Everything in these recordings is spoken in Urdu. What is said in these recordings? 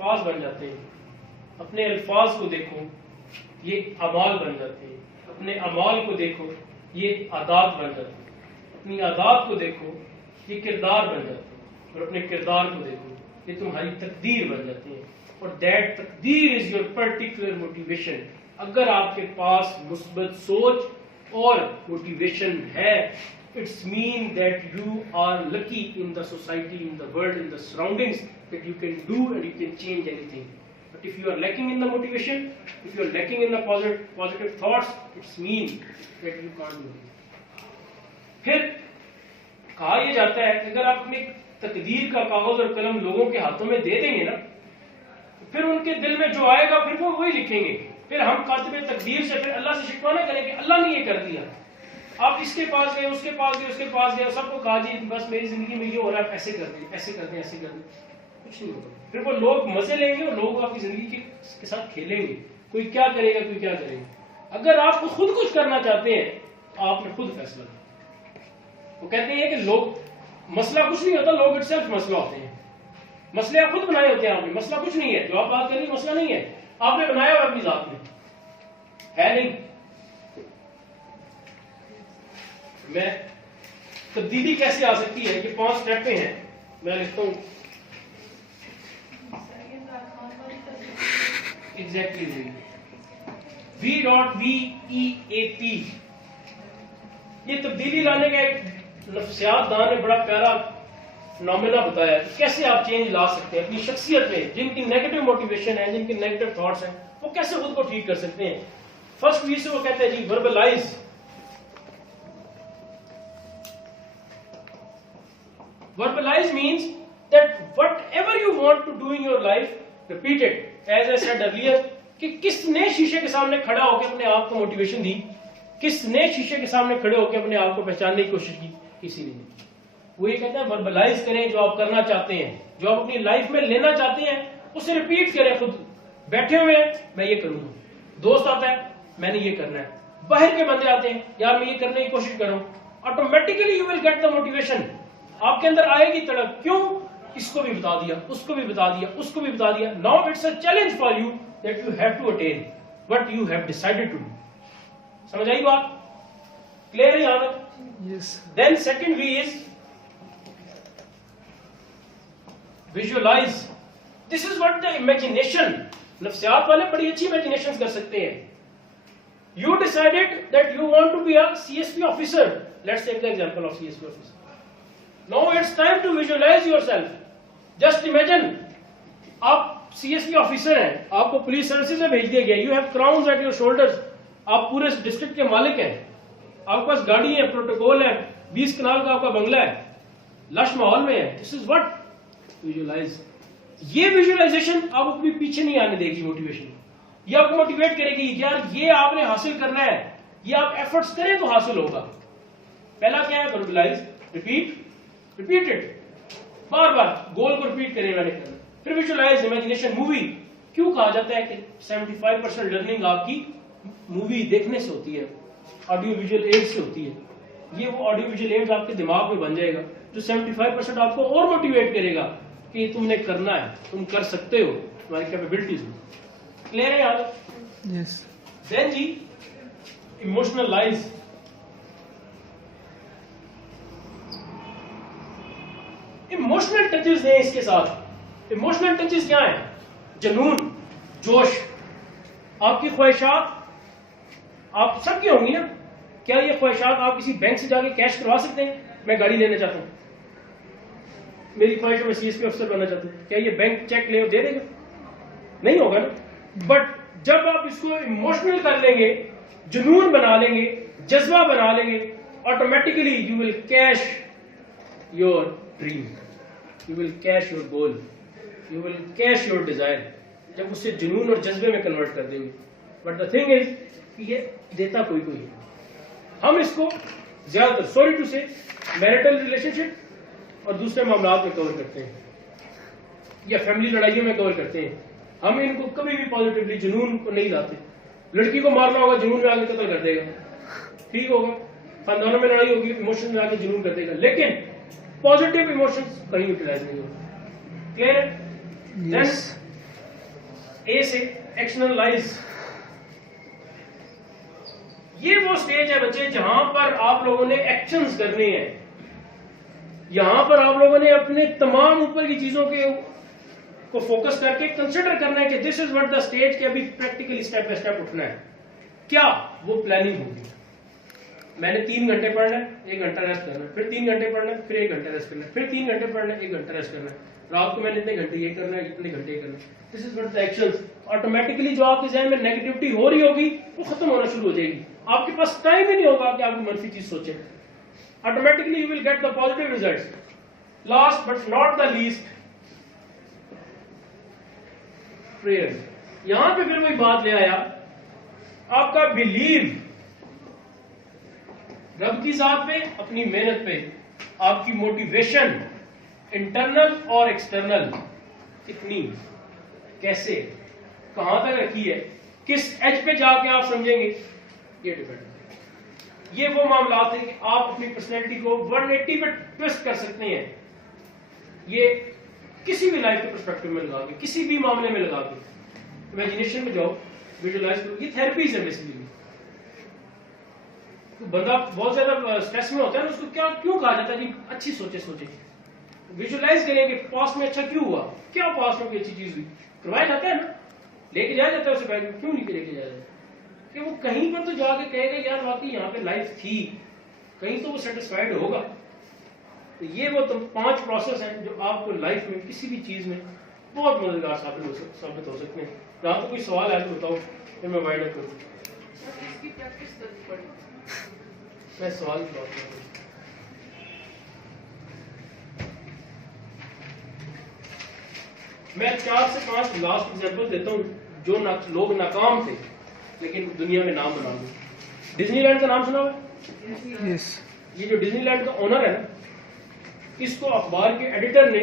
الفاظ بن جاتے ہیں. اپنے الفاظ کو دیکھو یہ اعمال بن جاتے ہیں. اپنے اعمال کو دیکھو یہ عادات بن جاتے ہیں. اپنی عادات کو دیکھو یہ کردار بن جاتے ہیں. اور اپنے کردار کو دیکھو یہ تمہاری تقدیر بن جاتی ہیں. اور دیٹ تقدیر از یور پرٹیکولر موٹیویشن. اگر آپ کے پاس مثبت سوچ اور موٹیویشن ہے, it's mean that you are lucky in the society, in the world, in the surroundings, that you can do and you can change اینی تھنگ. But if you are lacking in the motivation, if you are lacking in the positive thoughts, it's mean that you can't do it. پھر کہا یہ جاتا ہے کہ اگر آپ اپنی تقدیر کا کاغذ اور قلم لوگوں کے ہاتھوں میں دے دیں گے نا, پھر ان کے دل میں جو آئے گا پھر وہ وہی لکھیں گے. پھر ہم کاتب تقدیر سے پھر اللہ سے شکوہ نہ کریں کہ اللہ نے یہ کر دیا. آپ اس کے پاس گئے, اس کے پاس گئے, اس کے پاس گئے, سب کو کہا جی بس میری زندگی میں یہ ہو رہا ہے, ایسے کر دیں, ایسے کر دیں, ایسے کر دیں, کچھ نہیں ہوگا. پھر وہ لوگ مزے لیں گے اور لوگ آپ کی زندگی کے ساتھ کھیلیں گے. کوئی کیا کرے گا, کوئی کیا کرے گا. اگر آپ کو خود کچھ کرنا چاہتے ہیں آپ نے خود فیصلہ کرنا. وہ کہتے ہیں کہ لوگ مسئلہ کچھ نہیں ہوتا, لوگ اٹ سیلف مسئلہ ہوتے ہیں. مسئلے آپ خود بنائے ہوتے ہیں. آپ نے مسئلہ کچھ نہیں ہے, جو آپ بات کر رہی ہیں مسئلہ نہیں ہے, آپ نے بنایا ہوا اپنی ذات میں ہے نہیں. میں تبدیلی کیسے آ سکتی ہے, یہ 5 اسٹیپیں ہیں, میں لکھتا ہوں. Exactly. VEAP. یہ تبدیلی لانے کا ایک نفسیات دان نے بڑا پیارا فنومینا بتایا ہے. کیسے آپ چینج لا سکتے ہیں اپنی شخصیت میں. جن کی نیگیٹو موٹیویشن ہے, جن کی نیگیٹو تھاٹس ہیں, وہ کیسے خود کو ٹھیک کر سکتے ہیں. فرسٹ وی سے وہ کہتے ہیں جی verbalise. Verbalize means that whatever you want to do in your life, repeat it. As I said earlier, کہ کس نے شیشے کے سامنے کھڑا ہو کے اپنے آپ کو موٹیویشن دی, کس نے شیشے کے سامنے کھڑے ہو کے اپنے آپ کو پہچاننے کی کوشش کی, کسی نے. وہ یہ کہتا ہے وربلائز کریں جو آپ کرنا چاہتے ہیں, جو آپ اپنی لائف میں لینا چاہتے ہیں, اسے ریپیٹ کریں. خود بیٹھے ہوئے ہیں میں یہ کروں گا, دوست آتا ہے میں نے یہ کرنا ہے, باہر کے بندے آتے ہیں یار میں یہ کرنے کی کوشش کروں, automatically you will get the motivation. آپ کے اندر آئے گی تڑپ, کیوں, اس کو بھی بتا دیا, اس کو بھی بتا دیا, اس کو بھی بتا دیا. Now it's a challenge for you that you have to attain what you have decided to do. سمجھ آئی بات, کلیئر ہے یہاں تک؟ Yes. Then second V is visualize. This is what the imagination. نفسیات والے بڑی اچھی imagination کر سکتے ہیں. You decided that you want to be a CSP officer. Let's take the example of CSP officer. Now it's time to visualize yourself. Just imagine, آپ CSP آفیسر ہیں, آپ کو پولیس سروسز میں بھیج دیا گیا, you have crowns at your shoulders, آپ پورے ڈسٹرکٹ کے مالک ہیں, آپ کے پاس گاڑی ہے, پروٹوکول ہے, 20 کنال کا آپ کا بنگلہ ہے, لش ماحول میں ہے. This is what visualize. یہ ویژولائزیشن آپ اپنی پیچھے نہیں آنے دے گی موٹیویشن. یہ آپ کو موٹیویٹ کرے گی یار یہ آپ نے حاصل کرنا ہے, یہ آپ ایفرٹس کریں تو حاصل ہوگا. پہلا کیا ہے, وربلائز, ریپیٹ اٹ, بار بار گول کو ریپیٹ کریں میں نے کرنا. پھر ویژولائز, امیجنیشن, مووی. کیوں کہا جاتا ہے کہ 75% لرننگ آپ کی مووی دیکھنے سے ہوتی ہے, آڈیو ویژول ایڈ سے ہوتی ہے. یہ وہ آڈیو ویژول ایڈ آپ کے دماغ میں بن جائے گا جو 75% آپ کو اور موٹیویٹ کرے گا کہ تم نے کرنا ہے, تم کر سکتے ہو, تمہاری کیپیبلٹیز میں. کلیئر ہے یار؟ Yes. دین جی ایموشنلائز. ایموشنل ٹچز ہیں اس کے ساتھ. ایموشنل ٹچز کیا ہیں؟ جنون, جوش. آپ کی خواہشات آپ سب کی ہوں گی نا. کیا یہ خواہشات آپ کسی بینک سے جا کے کیش کروا سکتے ہیں؟ میں گاڑی لینا چاہتا ہوں, میری خواہش ہے میں CSP افسر بننا چاہتا ہوں, کیا یہ بینک چیک لے دے دے گا؟ نہیں ہوگا نا. بٹ جب آپ اس کو ایموشنل کر لیں گے, جنون بنا لیں گے, جذبہ بنا لیں گے, automatically you will cash your dream, you will cash your goal, you will cash your desire. جب اسے جنون اور جذبے میں کنورٹ کر دیں گے. بٹ دا تھنگ از کہ یہ دیتا کوئی کوئی ہے. ہم اس کو زیادہ تر سوری ٹو سے میرٹل ریلیشن شپ اور دوسرے معاملات میں کور کرتے ہیں, یا فیملی لڑائیوں میں کور کرتے ہیں. ہم ان کو کبھی بھی پازیٹیولی جنون کو نہیں لاتے. لڑکی کو مارنا ہوگا جنون میں آ کے قتل کر دے گا, ٹھیک ہوگا. خاندانوں میں لڑائی ہوگی ایموشن میں آ کے جنون کر دے گا, لیکن پازیٹیو ایموشنز کہیں یوٹیلائز نہیں ہوگا. کلیئر ہے؟ اے سے ایکشنلائز. یہ وہ سٹیج ہے بچے جہاں پر آپ لوگوں نے ایکشنز کرنے ہیں. یہاں پر آپ لوگوں نے اپنے تمام اوپر کی چیزوں کو فوکس کر کے کنسیڈر کرنا ہے کہ دس از واٹ دا اسٹیج کہ ابھی پریکٹیکلی اسٹیپ بائی اسٹیپ اٹھنا ہے. کیا وہ پلاننگ ہوگی. میں نے 3 گھنٹے پڑھنا ہے, 1 گھنٹہ ریسٹ کرنا ہے, پھر 3 گھنٹے پڑھنا ہے, پھر 1 گھنٹہ ریسٹ کرنا ہے, پھر 3 گھنٹے پڑھنا ہے, 1 گھنٹہ ریسٹ کرنا ہے. رات کو میں نے اتنے گھنٹے یہ کرنا ہے, اتنے گھنٹے یہ کرنا ہے. This is what the actions. Automatically جو آپ کے ذہن میں نیگیٹیوٹی ہو رہی ہوگی وہ ختم ہونا شروع ہو جائے گی. آپ کے پاس ٹائم ہی نہیں ہوگا کہ آپ کی منفی چیز سوچیں. Automatically you will get the positive results. Last but not the least, prayer. یہاں پہ پھر وہی بات لے آیا, آپ کا بلیو رب کی ذات پہ, اپنی محنت پہ, آپ کی موٹیویشن انٹرنل اور ایکسٹرنل کتنی, کیسے, کہاں تک رکھی ہے, کس ایج پہ جا کے آپ سمجھیں گے, یہ ڈیپینڈ ہے. یہ وہ معاملات ہیں کہ آپ اپنی پرسنالٹی کو 180 پہ ٹویسٹ کر سکتے ہیں. یہ کسی بھی لائف کے پرسپیکٹو میں لگا کے, کسی بھی معاملے میں لگا کے, امیجنیشن میں جاؤ, ویژولائز کرو. یہ تھراپیز ہے بیسیکلی. بندہ بہت زیادہ اسٹریس میں ہوتا ہے نا, اس کو کیوں کہا جاتا ہے کہ اچھی سوچے. ویژولائز کریں کہ پاسٹ میں اچھا کیوں ہوا, کیا پاسٹ میں کوئی اچھی چیز ہوئی. کروایا جاتا ہے نا, لے کے جایا جاتا ہے اسے بیٹھ کے. کیوں لے کے جایا جاتا ہے کہ وہ کہیں پر تو جا کے کہے گا یار واقعی یہاں پہ لائف تھی, کہیں تو وہ سیٹسفائڈ ہوگا. تو یہ وہ 5 پروسیس ہیں جو آپ کو لائف میں کسی بھی چیز میں بہت مددگار ثابت ہو سکتے ہیں. جہاں تو کوئی سوال ہے تو بتاؤ, پھر میں وائڈ اپ کروں. میں سوال کی بات کروں. میں 4 سے 5 لاسٹ ایگزامپل دیتا ہوں جو لوگ ناکام تھے لیکن دنیا میں نام بنا دیں. ڈزنی لینڈ کا نام سنا ہوا؟ یہ جو ڈزنی لینڈ کا اونر ہے نا, اس کو اخبار کے ایڈیٹر نے,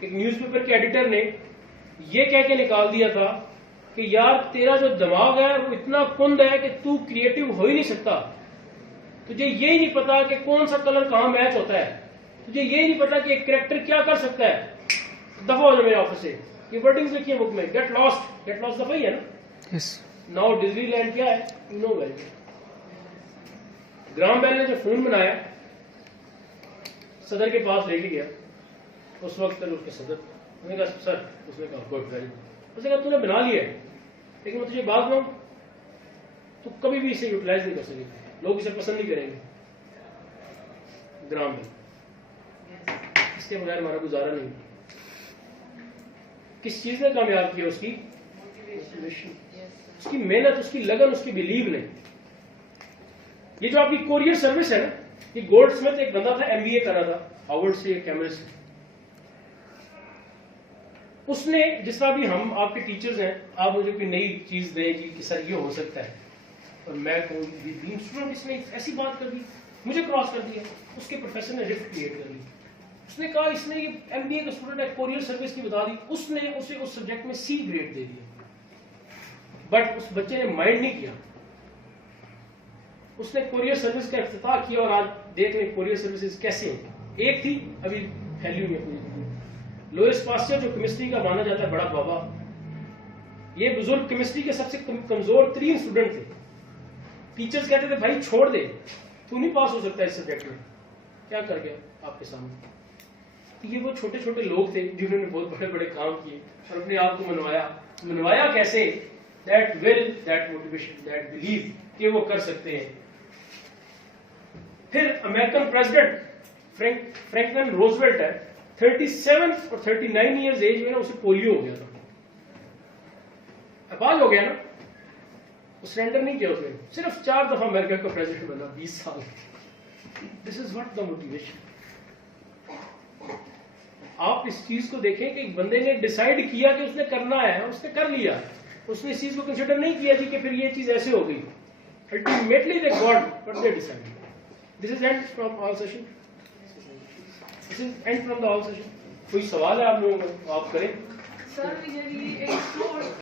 ایک نیوز پیپر کے ایڈیٹر نے یہ کہہ کے نکال دیا تھا کہ یار تیرا جو دماغ ہے وہ اتنا کند ہے کہ تو کریٹو ہو ہی نہیں سکتا. تجھے یہی نہیں پتا کہ کون سا کلر کہاں میچ ہوتا ہے. تجھے یہی نہیں پتا کہ ایک کریکٹر کیا کر سکتا ہے. دفعہ ہو جائے میرے آفس سے. یہ ورڈنگز لکھی ہیں بک میں, گیٹ لاسٹ دفعہ ہی ہے نا. ناؤ ڈزنی لینڈ کیا ہے, نو ویلیو. گرام بیل نے جو فون بنایا صدر کے پاس لے کے گیا, اس وقت تک اس کے صدر نے کہا سر, اس نے کہا گڈ ویری گڈ. اس نے کہا تو نے بنا لیا ہے لیکن میں تجھے بات بتاؤں, تو کبھی بھی اسے یوٹیلائز نہیں کر سکے, لوگ اسے پسند نہیں کریں گے. گرام بیل, اس کے بغیر ہمارا گزارا نہیں. کس چیز نے کامیاب کیا, اس کی اس کی محنت, اس کی لگن, اس کی بلیو نے. یہ جو آپ کی کوریئر سروس ہے نا, یہ گولڈ سمتھ ایک بندہ تھا, MBA کرا تھا ہارورڈ سے, کیمبرج سے. اس نے, جس طرح بھی ہم آپ کے ٹیچرز ہیں, آپ مجھے کوئی نئی چیز دیں جی کہ سر یہ ہو سکتا ہے, اور میں کہوں اسٹوڈنٹ اس نے ایسی بات کر دی, مجھے کراس کر دیا. اس کے پروفیسر نے رفٹ کریٹ کر لی. اس نے کہا اس نے یہ MBA کا اسٹوڈنٹ ہے, کوریئر سروس کی بتا دی. اس نے اسے اس سبجیکٹ میں C گریڈ دے دیا. بٹ اس بچے نے مائنڈ نہیں کیا. اس نے کوریئر سروس کا افتتاح کیا, اور آج دیکھ لیں کوریئر سروسز کیسے ہیں. ایک تھی ابھی پھیلی ہوئی ہے. لوئس پاسچر جو کیمسٹری کا مانا جاتا ہے بڑا بابا, یہ بزرگ کیمسٹری کے سب سے کمزور ترین اسٹوڈنٹ تھے. ٹیچرز کہتے تھے بھائی چھوڑ دے, تو نہیں پاس ہو سکتا اس سبجیکٹ میں. کیا کر گیا آپ کے سامنے. یہ وہ چھوٹے چھوٹے لوگ تھے جنہوں نے بہت بڑے بڑے کام کیے اور اپنے آپ کو منوایا کیسے, that will, that motivation, that blue کہ وہ کر سکتے ہیں. پھر امریکن پریزیڈنٹ فرینکلن روزویلٹ ہے, 37 اور 39 ایئرز ایج میں نا اسے پولیو ہو گیا تھا. اپاج ہو گیا نا, وہ سرینڈر نہیں کیا. اس نے صرف 4 دفعہ امریکہ کا پریزیڈنٹ بنا, 20 سال. دس از واٹ دا موٹیویشن. آپ اس چیز کو دیکھیں کہ ایک بندے نے ڈیسائیڈ کیا کہ اس نے کرنا ہے, اس نے کر لیا. اس نے اس چیز کو کنسیڈر نہیں کیا جی کہ پھر یہ چیز ایسے ہو گئی. Ultimately they got what they decide. This is and from all session. This is and from the all session. کوئی سوال ہے آپ لوگوں کو, آپ کریں. سر میری ایک